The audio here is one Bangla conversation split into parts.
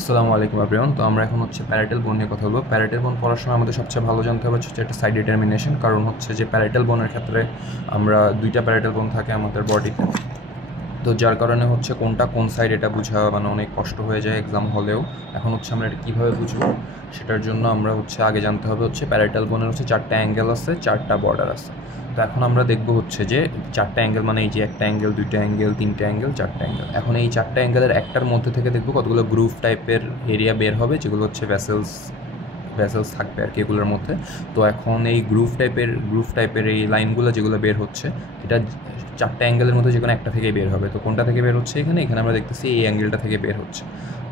আসসালামু আলাইকুম এভরিওয়ান। তো আমরা এখন হচ্ছে প্যারাটাল বোন নিয়ে কথা বলবো। প্যারাটাল বোন পড়ার সময় আমাদের সবচেয়ে ভালো জানতে হবে হচ্ছে একটা সাইড ডিটারমিনেশন। কারণ হচ্ছে যে প্যারাটাল বোনের ক্ষেত্রে আমরা দুইটা প্যারাটাল বোন থাকে আমাদের বডিতে, তো যার কারণে হচ্ছে কোনটা কোন সাইড এটা বোঝা মানে অনেক কষ্ট হয়ে যায় এক্সাম হলেও। এখন হচ্ছে আমরা এটা কীভাবে বুঝবো সেটার জন্য আমরা হচ্ছে আগে জানতে হবে হচ্ছে প্যারাটাল বোনের হচ্ছে চারটা অ্যাঙ্গেল আছে, চারটা বর্ডার আছে। তো এখন আমরা দেখবো হচ্ছে যে চারটা অ্যাঙ্গেল মানে এই যে একটা অ্যাঙ্গেল, দুইটা অ্যাঙ্গেল, তিনটা অ্যাঙ্গেল, চারটা অ্যাঙ্গেল। এখন এই চারটা অ্যাঙ্গেলের একটার মধ্যে থেকে দেখবো কতগুলো গ্রুভ টাইপের এরিয়া বের হবে, যেগুলো হচ্ছে ভেসেলস থাকবে আর কি এগুলোর মধ্যে। তো এখন এই গ্রুভ টাইপের এই লাইনগুলো যেগুলো বের হচ্ছে, এটা চারটা অ্যাঙ্গেলের মধ্যে যে কোনো একটা থেকেই বের হবে। তো কোনটা থেকে বের হচ্ছে এখানে আমরা দেখতেছি এই অ্যাঙ্গেলটা থেকে বের হচ্ছে।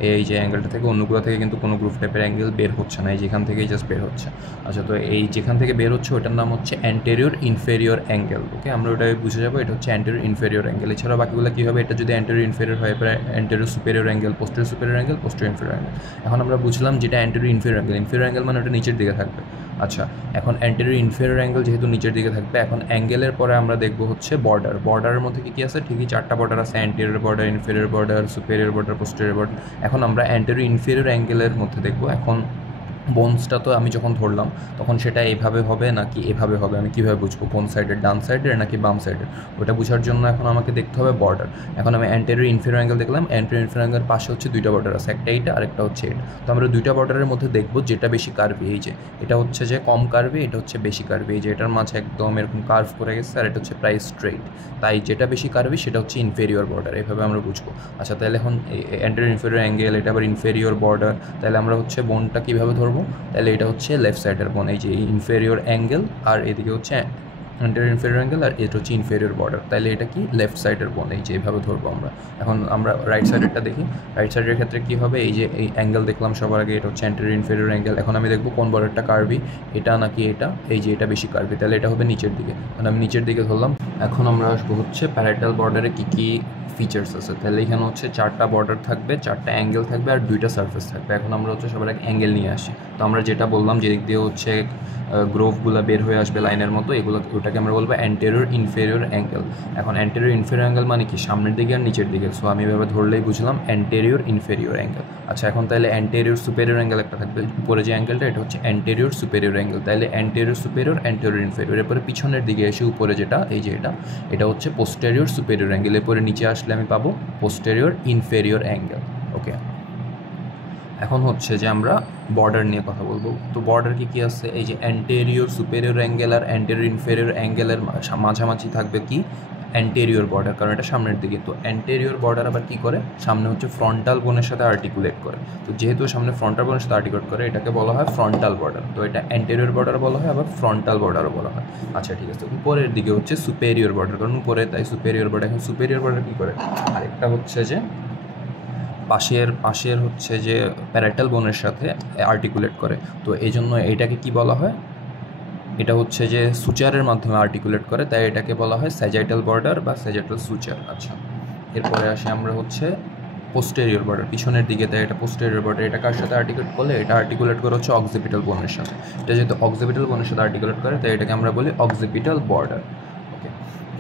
এই যে অ্যাঙ্গেলটা থেকে, অন্যগুলো থেকে কিন্তু কোনো গ্রুভ টাইপের অ্যাঙ্গেল বের হচ্ছে না, এই যেখান থেকেই জাস্ট বের হচ্ছে। আচ্ছা, তো এই যেখান থেকে বের হচ্ছে ওটার নাম হচ্ছে অ্যান্টেরিয়র ইনফেরিয়র অ্যাঙ্গেল। ওকে, আমরা ওটা বুঝে যাবো, এটা হচ্ছে অ্যান্টেরিয়র ইনফেরিয়র অ্যাঙ্গেল। এছাড়াও বাকিগুলো কী হবে, এটা যদি অ্যান্টেরিয়র ইনফেরিয়র হয় পরে anterior superior angle, posterior superior angle, posterior inferior angle. এখন আমরা বুঝলাম যেটা anterior inferior angle. Inferior angle মানে ওটা নিচের দিকে থাকবে। আচ্ছা, এখন অ্যান্টেরিয়র ইনফেরিয়র অ্যাঙ্গেল যেহেতু নিচের দিকে থাকবে, এখন অ্যাঙ্গেলের পরে আমরা দেখবো হচ্ছে বর্ডার। বর্ডারের মধ্যে কী আছে, ঠিকই চারটা বর্ডার আছে, anterior border, inferior border, superior border, posterior border. এখন আমরা অ্যান্টেরিয়র ইনফেরিয়র অ্যাঙ্গেলের মধ্যে দেখবো এখন বোনসটা। তো আমি যখন ধরলাম তখন সেটা এইভাবে হবে নাকি এভাবে হবে, আমি কীভাবে বুঝবো কোন সাইডের, ডান সাইডের নাকি বাম সাইডের? ওটা বোঝার জন্য এখন আমাকে দেখতে হবে বর্ডার। এখন আমি অ্যান্টেরিয়র ইনফেরিয়র অ্যাঙ্গেল দেখলাম, অ্যান্টেরিয়র ইনফেরিয়র অ্যাঙ্গেল পাশে হচ্ছে দুইটা বর্ডার আছে, একটা এইটা আর একটা হচ্ছে এটা। তো আমরা দুইটা বর্ডারের মধ্যে দেখবো যেটা বেশি কার্ভি, এই যে এটা হচ্ছে যে কম কার্ভি, এটা হচ্ছে বেশি কার্ভি। এই যে এটার মাঝে একদম এরকম কার্ভ করে গেছে, আর এটা হচ্ছে প্রায় স্ট্রেইট। তাই যেটা বেশি কার্ভি সেটা হচ্ছে ইনফেরিয়র বর্ডার, এভাবে আমরা বুঝবো। আচ্ছা, তাহলে এখন অ্যান্টেরিয়র ইনফেরিয়র অ্যাঙ্গেল, এটা আবার ইনফেরিয়র বর্ডার, তাহলে আমরা হচ্ছে বোনটা কীভাবে ধরবো? তাহলে এটা হচ্ছে লেফট সাইডের বোন, এই যে ইনফেরিয়র অ্যাঙ্গেল, আর এদিকে হচ্ছে অ্যান্টেরিয়র ইনফেরিয়র অ্যাঙ্গেল, আর এটা হচ্ছে ইনফেরিয়র বর্ডার। তাহলে এটা কি লেফট সাইডের বোন, এই যে এইভাবে ধরবো আমরা। এখন আমরা রাইট সাইডেরটা দেখি। রাইট সাইডের ক্ষেত্রে কী হবে, এই যে এই অ্যাঙ্গেল দেখলাম সবার আগে, এটা হচ্ছে অ্যান্টেরিয়র ইনফেরিয়র অ্যাঙ্গেল। এখন আমি দেখবো কোন বর্ডারটা কার্ভি, এটা নাকি এটা। এই যে এটা বেশি কার্ভি, তাহলে এটা হবে নিচের দিকে, মানে আমি নিচের দিকে ধরলাম। এখন আমরা আসবো হচ্ছে প্যারাটাল বর্ডারে কী কী ফিচার্স আছে। তাহলে এখানে হচ্ছে চারটা বর্ডার থাকবে, চারটা অ্যাঙ্গেল থাকবে, আর দুইটা সারফেস থাকবে। এখন আমরা হচ্ছে সবার আগে অ্যাঙ্গেল নিয়ে আসি। তো আমরা যেটা বললাম যে দিক দিয়ে হচ্ছে গ্রোভগুলো বের হয়ে আসবে লাইনের মতো, এগুলো ওটাকে আমরা বলবো অ্যান্টেরিয়র ইনফেরিয়র অ্যাঙ্গেল। এখন অ্যান্টেরিয়র ইনফেরিয়র অ্যাঙ্গেল মানে কি, সামনের দিকে আর নিচের দিকে। সো আমি এভাবে ধরলেই বুঝলাম অ্যান্টেরিয়র ইনফেরিয়র অ্যাঙ্গেল। আচ্ছা, এখন তাহলে অ্যান্টেরিয়র সুপেরিয়র অ্যাঙ্গেল একটা থাকবে, উপরে যে অ্যাঙ্গেলটা এটা হচ্ছে অ্যান্টেরিয়র সুপেরিয়র অ্যাঙ্গেল। তাহলে অ্যান্টেরিয়র সুপেরিয়র, অ্যান্টেরিয়র ইনফেরিয়র। এরপরে পিছনের দিকে এসে উপরে যেটা, এই যে এটা হচ্ছে পোস্টেরিয়র সুপেরিয়র অ্যাঙ্গেল। এরপরে নিচে আসলে আমি পাবো পোস্টেরিয়র ইনফেরিয়র অ্যাঙ্গেল। ওকে, এখন হচ্ছে যে আমরা বর্ডার নিয়ে কথা বলবো। তো বর্ডার কী আছে, এই যে অ্যান্টেরিয়র সুপেরিয়র অ্যাঙ্গেল আর অ্যান্টেরিয়র ইনফেরিয়র অ্যাঙ্গেলের মাঝামাঝি থাকবে কি, অ্যান্টেরিয়র বর্ডার, কারণ এটা সামনের দিকে। তো অ্যান্টেরিয়র বর্ডার আবার কী করে, সামনে হচ্ছে ফ্রন্টাল বোনের সাথে আর্টিকুলেট করে। তো যেহেতু সামনে ফ্রন্টাল বোনের সাথে আর্টিকুলেট করে, এটাকে বলা হয় ফ্রন্টাল বর্ডার। তো এটা অ্যান্টেরিয়র বর্ডার বলা হয়, আবার ফ্রন্টাল বর্ডারও বলা হয়। আচ্ছা, ঠিক আছে। উপরের দিকে হচ্ছে সুপেরিয়র বর্ডার, কারণ উপরে তাই সুপেরিয়র বর্ডার। এখন সুপেরিয়র বর্ডার কী করে, আরেকটা হচ্ছে যে পাশের হচ্ছে যে প্যারাটাল বোনের সাথে আর্টিকুলেট করে। তো এই জন্য এটাকে কি বলা হয়, এটা হচ্ছে যে সুচারের মাধ্যমে আর্টিকুলেট করে, তাই এটাকে বলা হয় স্যাজাইটাল বর্ডার বা স্যাজাইটাল সুচার। আচ্ছা, এরপরে আসি আমরা হচ্ছে পোস্টেরিয়র বর্ডার, পিছনের দিকে। তাই এটা পোস্টেরিয়র বর্ডার। এটা কার সাথে আর্টিকুলেট করলে, এটা আর্টিকুলেট করে হচ্ছে অক্সিপিটাল বোনের সাথে। এটা যেহেতু অক্সিপিটাল বোনের সাথে আর্টিকুলেট করে, তাই এটাকে আমরা বলি অক্সিপিটাল বর্ডার। ওকে,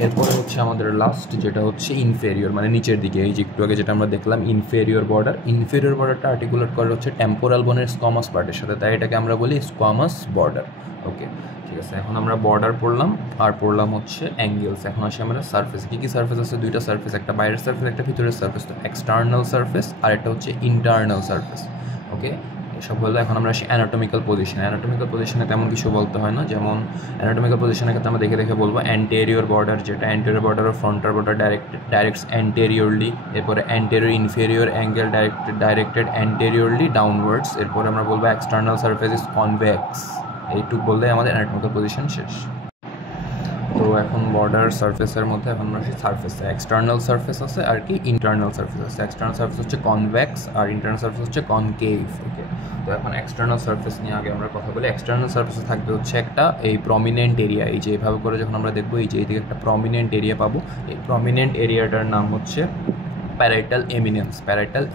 এরপরে হচ্ছে আমাদের লাস্ট যেটা হচ্ছে ইনফেরিয়র, মানে নিচের দিকে। এই যে একটু আগে যেটা আমরা দেখলাম ইনফেরিয়র বর্ডার। ইনফেরিয়র বর্ডারটা আর্টিকুলেট করে হচ্ছে টেম্পোরাল বোনের স্কোয়ামাস পার্টের সাথে, তাই এটাকে আমরা বলি স্কোয়ামাস বর্ডার। ওকে, ঠিক আছে। এখন আমরা বর্ডার পড়লাম, আর পড়লাম হচ্ছে অ্যাঙ্গেলস। এখন আসি আমরা সারফেস। কী কী সারফেস আছে, দুইটা সারফেস, একটা বাইরের সারফেস, একটা ভিতরের সারফেস। তো এক্সটার্নাল সারফেস আর একটা হচ্ছে ইন্টারনাল সারফেস। ওকে, এসব বললে এখন আমরা আসি অ্যানাটমিক্যাল পজিশন। অ্যানাটমিক্যাল পজিশনে তেমন কিছু বলতে হয় না, যেমন অ্যানাটমিক্যাল পজিশনের ক্ষেত্রে আমরা দেখে বলবো অ্যান্টেরিয়র বর্ডার, যেটা অ্যান্টেরিয়র বর্ডার ও ফ্রন্টাল বর্ডার ডাইরেক্টস অ্যান্টেরিয়রলি। এরপরে anterior inferior angle directed anteriorly downwards. এরপরে আমরা বলবো এক্সটার্নাল সারফেস ইজ কনভেক্স। এইটুক বললে আমাদের অ্যানাটমিক্যাল পজিশন শেষ। তো এখন বর্ডার সারফেসের মধ্যে এখন আমরা সারফেসে এক্সটার্নাল সারফেস আছে আর কি ইন্টারনাল সারফেস আছে। এক্সটার্নাল সারফেস হচ্ছে কনভেক্স আর ইন্টারনাল সারফেস হচ্ছে কনকেভ। ওকে, তো এখন এক্সটার্নাল সারফেস নিয়ে আগে আমরা কথা বলি। এক্সটার্নাল সারফেসে থাকবে হচ্ছে একটা এই প্রমিনেন্ট এরিয়া। এই যে এভাবে করে যখন আমরা দেখবো, এই যে এইদিকে একটা প্রমিনেন্ট এরিয়া পাবো। এই প্রমিনেন্ট এরিয়াটার নাম হচ্ছে প্যারাইটাল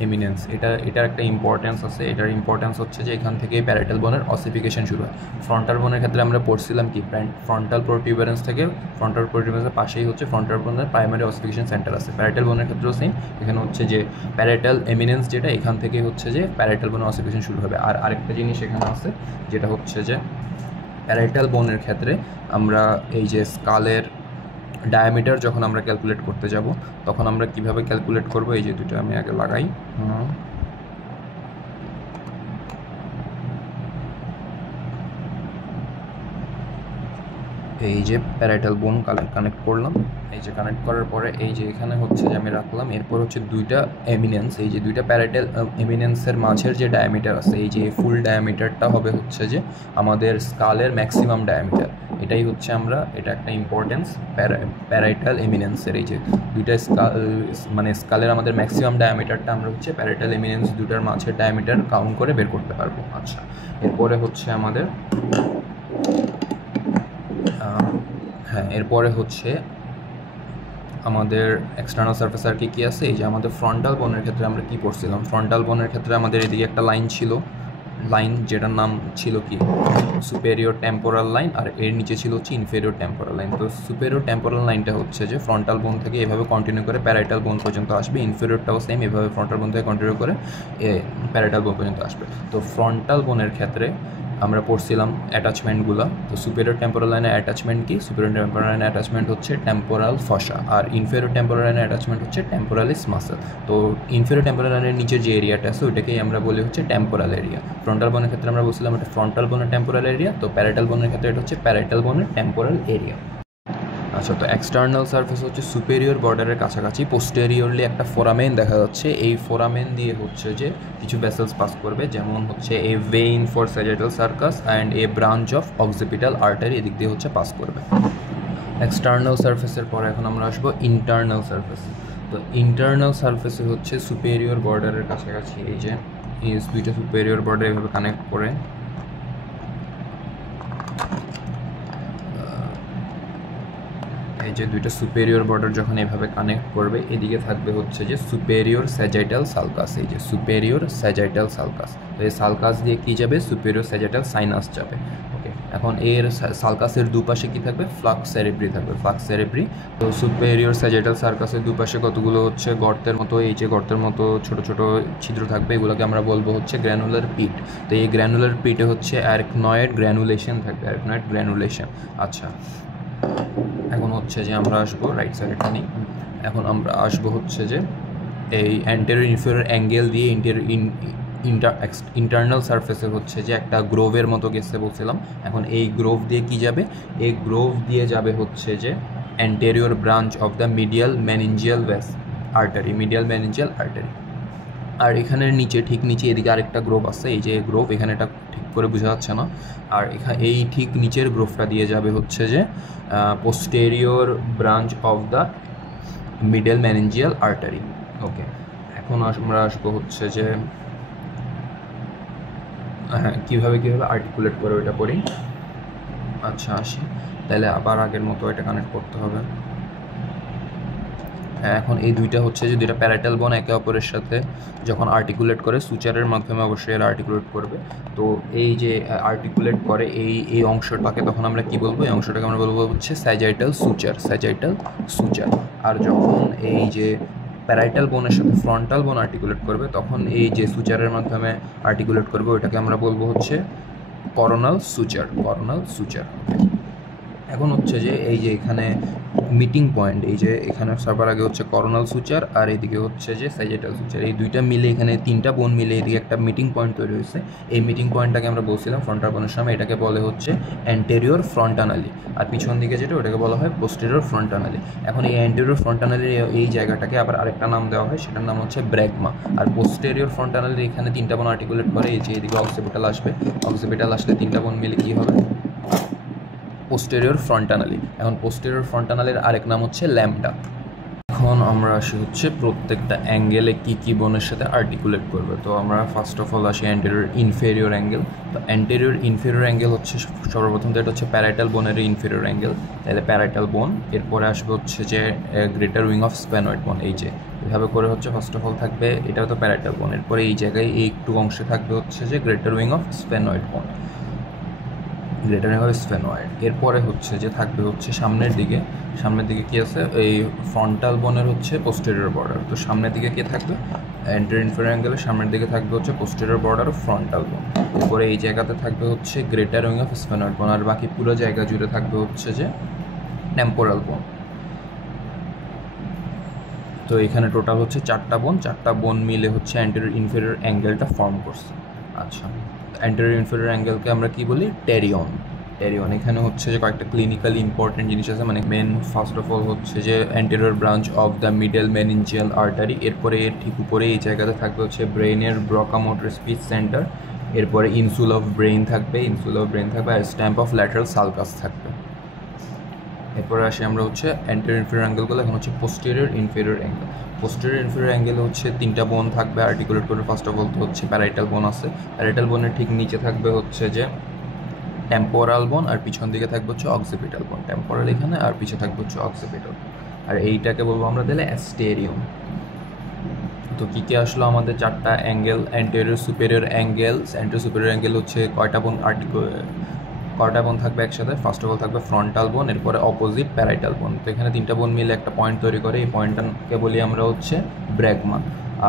এমিনেন্স এটার একটা ইম্পর্টেন্স আছে। এটার ইম্পর্টেন্স হচ্ছে যে এখান থেকেই প্যারাইটাল বোনের অসিফিকেশন শুরু হয়। ফ্রন্টাল বোনের ক্ষেত্রে আমরা পড়ছিলাম কি, ফ্রন্টাল প্রোটিউবারেন্স থেকে ফ্রন্টাল প্রোটিউবারেন্সের পাশেই হচ্ছে ফ্রন্টাল বোনের প্রাইমারি অসিফিকেশন সেন্টার আছে। প্যারাইটাল বোনের ক্ষেত্রেও সেম, এখানে হচ্ছে যে প্যারাইটাল এমিনেন্স যেটা, এখান থেকেই হচ্ছে যে প্যারাইটাল বোনের অসিফিকেশন শুরু হবে। আর আরেকটা জিনিস এখানে আছে যেটা হচ্ছে যে প্যারাইটাল বোনের ক্ষেত্রে আমরা এই যে স্কালের ডায়ামিটার যখন আমরা ক্যালকুলেট করতে যাব তখন আমরা কিভাবে ক্যালকুলেট করব, এই যে দুটো আমি আগে লাগাই। এই যে প্যারাইটাল বোন কানেক্ট করলাম, এই যে কানেক্ট করার পরে এই যে এখানে হচ্ছে যে আমি রাখলাম, এরপর হচ্ছে দুইটা এমিনেন্স, এই যে দুইটা প্যারাইটাল এমিনেন্সের মাঝের যে ডায়ামিটার আছে, এই যে ফুল ডায়ামিটারটা হবে হচ্ছে যে আমাদের স্কালের ম্যাক্সিমাম ডায়ামিটার। এটাই হচ্ছে এটা একটা ইম্পর্টেন্স প্যারাইটাল এমিনেন্সের। এই যে দুইটা মানে স্কালের আমাদের ম্যাক্সিমাম ডায়ামিটারটা আমরা হচ্ছে প্যারাইটাল এমিনেন্স দুটার মাঝের ডায়ামিটার কাউন্ট করে বের করতে পারবো। আচ্ছা, এরপরে হচ্ছে আমাদের এরপরে হচ্ছে আমাদের এক্সটার্নাল সারফেস আর কি আছে। এই যে আমাদের ফ্রন্টাল বোনের ক্ষেত্রে আমরা কি পড়ছিলাম, ফ্রন্টাল বোনের ক্ষেত্রে আমাদের এদিকে একটা লাইন ছিল, যেটার নাম ছিল কি সুপেরিয়র টেম্পোরাল লাইন, আর এর নিচে ছিল হচ্ছে ইনফেরিয়র টেম্পোরাল লাইন। তো সুপেরিয়র টেম্পোরাল লাইনটা হচ্ছে যে ফ্রন্টাল বোন থেকে এভাবে কন্টিনিউ করে প্যারাইটাল বোন পর্যন্ত আসবে, ইনফেরিয়রটাও সেম এভাবে ফ্রন্টাল বোন থেকে কন্টিনিউ করে প্যারাইটাল বোন পর্যন্ত আসবে। তো ফ্রন্টাল বোনের ক্ষেত্রে আমরা পড়ছিলাম অ্যাটাচমেন্টগুলো। তো সুপেরিয়র টেম্পোরাল লাইনের অ্যাটাচমেন্ট কি, সুপেরিয়র টেম্পোরাল লাইনের অ্যাটাচমেন্ট হচ্ছে টেম্পোরাল ফসা, আর ইনফেরিয়র টেম্পোরাল লাইনের অ্যাটাচমেন্ট হচ্ছে টেম্পোরালিস মাসল। তো ইনফেরিয়র টেম্পোরাল লাইনের নিচের যে এরিয়াটা আছে ওইটাকেই আমরা বলি হচ্ছে টেম্পোরাল এরিয়া। ফ্রন্টাল বোনের ক্ষেত্রে আমরা বলছিলাম এটা ফ্রন্টাল বোনের টেম্পোরাল এরিয়া, তো প্যারাইটাল বোনের ক্ষেত্রে এটা হচ্ছে প্যারাইটাল বোনের টেম্পোরাল এরিয়া। আচ্ছা, তো এক্সটার্নাল সারফেস হচ্ছে সুপেরিয়র বর্ডারের কাছাকাছি পোস্টেরিয়রলি একটা ফোরামেন দেখা যাচ্ছে। এই ফোরামেন দিয়ে হচ্ছে যে কিছু ভেসেলস পাস করবে, যেমন হচ্ছে a vein for sagittal sulcus and a branch of occipital artery, এদিক দিয়ে হচ্ছে পাস করবে। এক্সটার্নাল সারফেসের পরে এখন আমরা আসবো ইন্টারনাল সারফেস। তো ইন্টারনাল সারফেসে হচ্ছে সুপেরিয়র বর্ডারের কাছাকাছি এই যে দুইটা সুপেরিয়র বর্ডার এভাবে কানেক্ট করে এই যে দুইটা সুপেরিয়র বর্ডার যখন এভাবে কানেক্ট করবে, এদিকে থাকবে হচ্ছে যে সুপেরিয়র স্যাজাইটাল সালকাস, এই যে সুপেরিয়র স্যাজাইটাল সালকাস। তো এই সালকাস দিয়ে কী যাবে, সুপেরিয়র স্যাজাইটাল সাইনাস যাবে। ওকে, এখন এর সালকাসের দুপাশে কি থাকবে, ফ্লাক্স সেরেব্রি থাকবে, ফ্লাক্স সেরেব্রি। তো সুপেরিয়র স্যাজাইটাল সার্কাসের দুপাশে কতগুলো হচ্ছে গর্তের মতো, এই যে গর্তের মতো ছোট ছোট ছিদ্র থাকবে, এগুলোকে আমরা বলবো হচ্ছে গ্র্যানুলার পিট। তো এই গ্র্যানুলার পিটে হচ্ছে অ্যারকনয়েড গ্র্যানুলেশন থাকবে, অ্যারকনয়েড গ্র্যানুলেশন। আচ্ছা, এখন হচ্ছে যে আমরা আসবো রাইট সাইডটা নিই। এখন আমরা আসবো হচ্ছে যে এই অ্যান্টেরিয়র ইনফেরিয়র অ্যাঙ্গেল দিয়ে ইন্টারনাল সারফেসে হচ্ছে যে একটা গ্রোভের মতো গেছে বলছিলাম। এখন এই গ্রোভ দিয়ে কি যাবে, এই গ্রোভ দিয়ে যাবে হচ্ছে যে anterior branch of the medial meningeal artery, medial meningeal artery. আর এখানের নিচে, ঠিক নিচে এদিকে আরেকটা গ্রোভ আছে, এই যে গ্রোভ, এখানে এটা ঠিক করে বোঝা যাচ্ছে না। আর এই ঠিক নিচের গ্রোভটা দিয়ে যাবে হচ্ছে যে posterior branch of the middle meningeal artery. Okay, এখন আমরা আসবো হচ্ছে যে কীভাবে আর্টিকুলেট করে ওইটা পড়ি। আচ্ছা, আসি তাহলে আবার আগের মতো এটা কানেক্ট করতে হবে। এখন এই দুইটা হচ্ছে যে দুইটা প্যারাইটাল বোন একে অপরের সাথে যখন আর্টিকুলেট করে, সুচারের মাধ্যমে অবশ্যই এরা আর্টিকুলেট করবে। তো এই যে আর্টিকুলেট করে এই অংশটাকে তখন আমরা কি বলবো, এই অংশটাকে আমরা বলবো হচ্ছে স্যাজাইটাল সুচার, স্যাজাইটাল সুচার। আর যখন এই যে প্যারাইটাল বোনের সাথে ফ্রন্টাল বোন আর্টিকুলেট করবে, তখন এই যে সুচারের মাধ্যমে আর্টিকুলেট করবে ওইটাকে আমরা বলবো হচ্ছে করোনাল সুচার, করোনাল সুচার। এখন হচ্ছে যে এই যে এখানে মিটিং পয়েন্ট, এই যে এখানে সবার আগে হচ্ছে করোনাল সুচার আর এদিকে হচ্ছে যে স্যাজিটাল সুচার, এই দুইটা মিলে এখানে তিনটা বোন মিলে এদিকে একটা মিটিং পয়েন্ট তৈরি হয়েছে। এই মিটিং পয়েন্টটাকে আমরা বলছিলাম ফ্রন্টাল বোনের সামনে, এটাকে বলে হচ্ছে অ্যান্টেরিয়র ফ্রন্টানালি, আর পিছন দিকে যেটা ওটাকে বলা হয় পোস্টেরিয়র ফ্রন্টানালি। এখন এই অ্যান্টেরিয়র ফ্রন্টানালির এই জায়গাটাকে আবার আরেকটা নাম দেওয়া হয়, সেটার নাম হচ্ছে ব্র্যাগমা। আর পোস্টেরিয়র ফ্রন্টানালির এখানে তিনটা বোন আর্টিকুলেট করে, এই যে এদিকে অক্সিপিটাল আসবে, অক্সিপিটাল আসলে তিনটা বোন মিলে কী হবে, পোস্টেরিয়র ফ্রন্টানালি। এখন পোস্টেরিয়র ফ্রন্টানালির আরেক নাম হচ্ছে ল্যাম্বডা। এখন আমরা আসি হচ্ছে প্রত্যেকটা অ্যাঙ্গেলে কী বোনের সাথে আর্টিকুলেট করবে। তো আমরা ফার্স্ট অফ অল আসি অ্যান্টেরিয়র ইনফেরিয়র অ্যাঙ্গেল। তো অ্যান্টেরিয়র ইনফেরিয়র অ্যাঙ্গেল হচ্ছে সর্বপ্রথম তো এটা হচ্ছে প্যারাইটাল বোনের ইনফেরিয়র অ্যাঙ্গেল, তাহলে প্যারাইটাল বোন। এরপরে আসবে হচ্ছে যে গ্রেটার উইং অফ স্প্যানয়েড বোন, এই যে এভাবে করে হচ্ছে ফার্স্ট অফ অল থাকবে, এটা তো প্যারাইটাল বোন। এরপরে এই জায়গায় এই একটু অংশে থাকবে হচ্ছে যে গ্রেটার উইং অফ স্ফেনয়েড বোন, গ্রেটার উইং অফ স্ফেনয়েড। এরপরে হচ্ছে যে থাকবে হচ্ছে সামনের দিকে কি আছে, এই ফ্রন্টাল বোনের হচ্ছে পোস্টেরিয়র বর্ডার। তো সামনের দিকে কি থাকবে, অ্যান্টেরিয়র ইনফেরিয়র অ্যাঙ্গেলের সামনের দিকে থাকবে হচ্ছে পোস্টেরিয়র বর্ডার অফ ফ্রন্টাল বোন। এরপরে এই জায়গাতে থাকবে হচ্ছে গ্রেটার উইং অফ স্ফেনয়েড বোন, আর বাকি পুরো জায়গা জুড়ে থাকবে হচ্ছে যে টেম্পোরাল বোন। তো এখানে টোটাল হচ্ছে 4টা বোন মিলে হচ্ছে অ্যান্টেরিয়র ইনফেরিয়র অ্যাঙ্গেলটা ফর্ম করছে। আচ্ছা, অ্যান্টেরিয়র ইনফেরিয়র অ্যাঙ্গেলকে আমরা কি বলি, টেরিয়ন। এখানে হচ্ছে যে কয়েকটা ক্লিনিক্যালি ইম্পর্টেন্ট জিনিস আছে, মানে মেন ফার্স্ট অফ অল হচ্ছে যে anterior branch of the middle meningeal artery. এরপরে এর ঠিক উপরে এই জায়গাতে থাকবে হচ্ছে ব্রেইনের ব্রকামোটর স্পিচ সেন্টার। এরপরে ইনসুল অফ ব্রেইন থাকবে, আর স্ট্যাম্প অফ ল্যাটারাল সালকাস থাকবে। এরপরে আসি আমরা হচ্ছে অ্যান্টেরিয়র ইনফেরিয়র অ্যাঙ্গেলগুলো। এখন হচ্ছে posterior inferior angle. Posterior inferior অ্যাঙ্গেলে হচ্ছে 3টা বোন থাকবে আর্টিকুলেট করে। ফার্স্ট অফ অল তো হচ্ছে প্যারাইটাল বোন আছে, প্যারাইটাল বোনের ঠিক নিচে থাকবে হচ্ছে যে টেম্পোরাল বোন, আর পিছন দিকে থাকবে হচ্ছে অক্সিপিটাল বোন। টেম্পোরাল এখানে, আর পিছে থাকবে হচ্ছে অক্সিপিটাল, আর এইটাকে বলবো আমরা তাহলে অ্যাস্টেরিয়ম। তো কী কী আসলো আমাদের 4টা অ্যাঙ্গেল, অ্যান্টেরিয়র সুপেরিয়র অ্যাঙ্গেল হচ্ছে কয়টা বোন থাকবে একসাথে। ফার্স্ট অফ অল থাকবে ফ্রন্টাল বোন, এরপরে অপোজিট প্যারাইটাল বোন। তো এখানে 3টা বোন মিলে একটা পয়েন্ট তৈরি করে, এই পয়েন্টটাকে বলি আমরা হচ্ছে ব্র্যাগমা।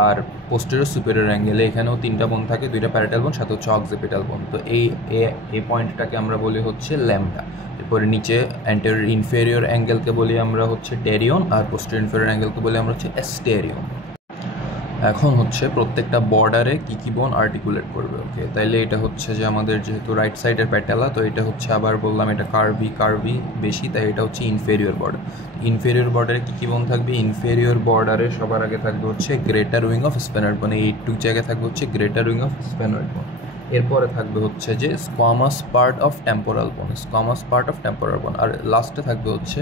আর পোস্টেরিয়র সুপেরিয়র অ্যাঙ্গেলে এখানেও 3টা বোন থাকে, 2টা প্যারাইটাল বোন, সাথে হচ্ছে অক্সিপিটাল বোন। তো এই পয়েন্টটাকে আমরা বলি হচ্ছে ল্যাম্ডা। এরপরে নিচে অ্যান্টেরিয়র ইনফেরিয়র অ্যাঙ্গেলকে বলি আমরা হচ্ছে টেরিয়ন, আর পোস্টেরিয়র ইনফেরিয়র অ্যাঙ্গেলকে বলি আমরা হচ্ছে অ্যাস্টেরিয়ন। এখন হচ্ছে প্রত্যেকটা বর্ডারে কী বোন আর্টিকুলেট করবে। ওকে, তাইলে এটা হচ্ছে যে আমাদের যেহেতু রাইট সাইডের প্যাটেলা, তো এটা হচ্ছে আবার বললাম এটা কার্ভি বেশি, তাই এটা হচ্ছে ইনফেরিয়র বর্ডার। ইনফেরিয়র বর্ডারে কী বোন থাকবে, ইনফেরিয়র বর্ডারে সবার আগে থাকবে হচ্ছে গ্রেটার উইং অফ স্ফেনয়েড বোন। এইটুক জায়গায় থাকবে হচ্ছে গ্রেটার উইং অফ স্ফেনয়েড বোন। এরপরে থাকবে হচ্ছে যে স্কোয়ামাস পার্ট অফ টেম্পোরাল বোন, আর লাস্টে থাকবে হচ্ছে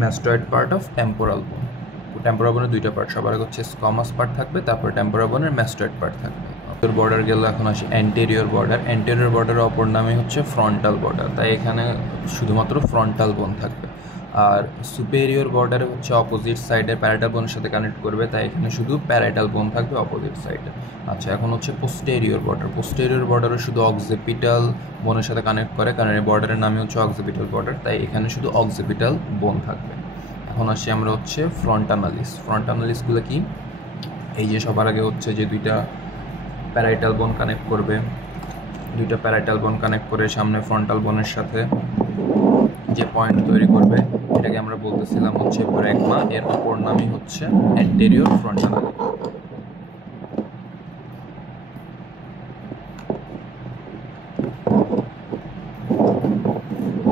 ম্যাস্টয়েড পার্ট অফ টেম্পোরাল বোন। টেম্পোরাল বোনের 2টা পার্ট, সবার আগে হচ্ছে স্কোয়ামাস পার্ট থাকবে, তারপর টেম্পোরাল বোনের ম্যাস্টয়েড পার্ট থাকবে। বর্ডার গেল, এখন আসি অ্যান্টেরিয়র বর্ডারের অপর নামে হচ্ছে ফ্রন্টাল বর্ডার, তাই এখানে শুধুমাত্র ফ্রন্টাল বোন থাকবে। আর সুপেরিয়র বর্ডারে হচ্ছে অপোজিট সাইডে প্যারাইটাল বোনের সাথে কানেক্ট করবে, তাই এখানে শুধু প্যারাইটাল বোন থাকবে অপোজিট সাইডে। আচ্ছা, এখন হচ্ছে পোস্টেরিয়র বর্ডারে শুধু অক্সিপিটাল বোনের সাথে কানেক্ট করে, কারণ এই বর্ডারের নামে হচ্ছে অক্সিপিটাল বর্ডার, তাই এখানে শুধু অক্সিপিটাল বোন থাকবে। এখন আসি আমরা হচ্ছে ফ্রন্টানালিসগুলো কি, এই যে সবার আগে হচ্ছে যে 2টা প্যারাইটাল বোন কানেক্ট করে সামনে ফ্রন্টাল বোনের সাথে যে পয়েন্ট তৈরি করবে, এটাকে আমরা বলতেছিলাম হচ্ছে ব্র্যাগমা। এর অপর নামই হচ্ছে অ্যান্টেরিয়র ফ্রন্টানালি।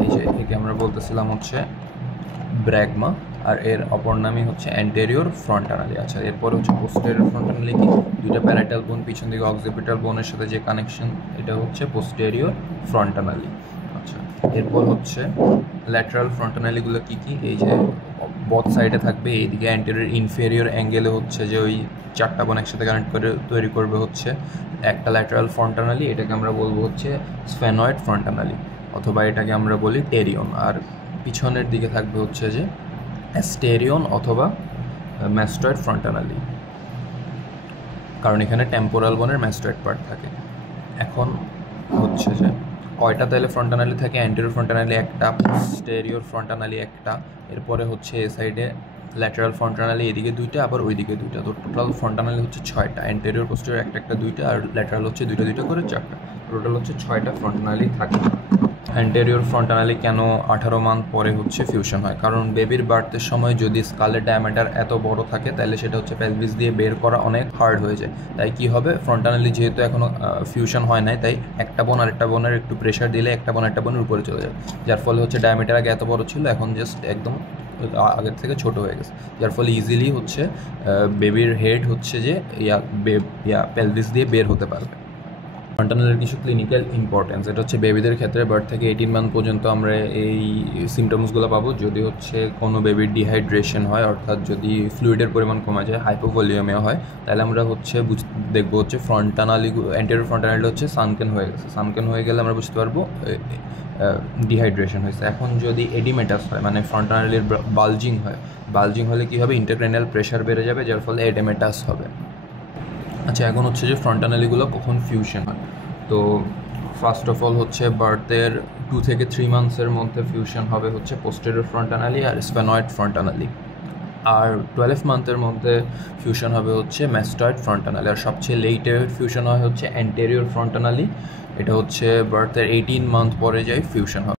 এই যে একে আমরা বলতেছিলাম হচ্ছে ব্র্যাগমা, আর এর অপর নামই হচ্ছে অ্যান্টেরিয়র ফ্রন্টানালি। আচ্ছা, এরপর হচ্ছে পোস্টেরিয়র ফ্রন্টানালি কি, 2টা প্যারাইটাল বোন পিছন দিকে অক্সিপিটাল বোনের সাথে যে কানেকশন, এটা হচ্ছে পোস্টেরিয়র ফ্রন্টানালি। আচ্ছা, এরপর হচ্ছে ল্যাটারাল ফ্রন্টানালিগুলো কি, এই যে বথ সাইডে থাকবে। এইদিকে অ্যান্টেরিয়র ইনফেরিয়র অ্যাঙ্গেলে হচ্ছে যে ওই 4টা বোন একসাথে কানেক্ট করে তৈরি করবে হচ্ছে একটা ল্যাটারাল ফ্রন্টানালি, এটাকে আমরা বলবো হচ্ছে স্ফেনয়েড ফ্রন্টানালি, অথবা এটাকে আমরা বলি টেরিয়ন। আর পিছনের দিকে থাকবে হচ্ছে যে অ্যাস্টেরিয়ন অথবা ম্যাস্টয়েড ফ্রন্টানালি, কারণ এখানে টেম্পোরাল বোনের ম্যাস্টয়েড পার্ট থাকে। এখন হচ্ছে যে কয়টা তাহলে ফ্রন্টানালি থাকে, অ্যান্টেরিয়র ফ্রন্টানালি একটা, পোস্টেরিয়র ফ্রন্টানালি একটা, এরপরে হচ্ছে এ সাইডে ল্যাটারাল ফ্রন্টানালি, এদিকে 2টা, আবার ওইদিকে 2টা। তো টোটাল ফ্রন্টানালি হচ্ছে 6টা, অ্যান্টেরিয়র পোস্টেরিয়র একটা 2টা, আর ল্যাটারাল হচ্ছে 2টা করে 4টা, টোটাল হচ্ছে 6টা ফ্রন্টানালি থাকে। অ্যান্টেরিয়র ফ্রন্টানালি কেন 18 মান্থ পরে হচ্ছে ফিউশন হয়, কারণ বেবির বার্থের সময় যদি স্কালের ডায়ামিটার এত বড় থাকে, তাহলে সেটা হচ্ছে পেলভিস দিয়ে বের করা অনেক হার্ড হয়ে যায়। তাই কি হবে, ফ্রন্টানালি যেহেতু এখনও ফিউশন হয় নাই, তাই একটা বোন আরেকটা বোনের একটু প্রেশার দিলে একটা বোন একটা বোনের উপরে চলে যায়, যার ফলে হচ্ছে ডায়ামিটার আগে এত বড় ছিল, এখন জাস্ট একদম আগের থেকে ছোট হয়ে গেছে, যার ফলে ইজিলি হচ্ছে বেবির হেড হচ্ছে যে পেলভিস দিয়ে বের হতে পারবে। ফ্রন্টানালের কিছু ক্লিনিক্যাল ইম্পর্টেন্স, এটা হচ্ছে বেবিদের ক্ষেত্রে বার্থ থেকে 18 মান্থ পর্যন্ত আমরা এই সিমটমসগুলো পাবো। যদি হচ্ছে কোনো বেবির ডিহাইড্রেশন হয়, অর্থাৎ যদি ফ্লুইডের পরিমাণ কমে যায়, হাইপোভলিউমিয়া হয়, তাহলে আমরা হচ্ছে দেখবো হচ্ছে ফ্রন্টানালি, অ্যান্টেরিয়র ফ্রন্টানালিটা হচ্ছে সানকেন হয়ে গেছে। সানকেন হয়ে গেলে আমরা বুঝতে পারবো ডিহাইড্রেশন হয়েছে। এখন যদি এডিমেটাস হয়, মানে ফ্রন্টানালির বালজিং হয়, বালজিং হলে কী হবে, ইন্টারক্রেনিয়াল প্রেশার বেড়ে যাবে, যার ফলে এডিমেটাস হবে। আচ্ছা, এখন হচ্ছে যে ফ্রন্টানালিগুলো কখন ফিউশন হয়। তো ফার্স্ট অফ অল হচ্ছে বার্থের 2 থেকে 3 মান্থসের মধ্যে ফিউশন হবে হচ্ছে পোস্টেরিয়র ফ্রন্টানালি আর স্ফেনয়েড ফ্রন্টানালি, আর 12 মান্থের মধ্যে ফিউশন হবে হচ্ছে ম্যাস্টয়েড ফ্রন্টানালি, আর সবচেয়ে লেটের ফিউশন হয় হচ্ছে অ্যান্টেরিয়র ফ্রন্টানালি। এটা হচ্ছে বার্থের 18 মান্থ পরে যাই ফিউশন হবে।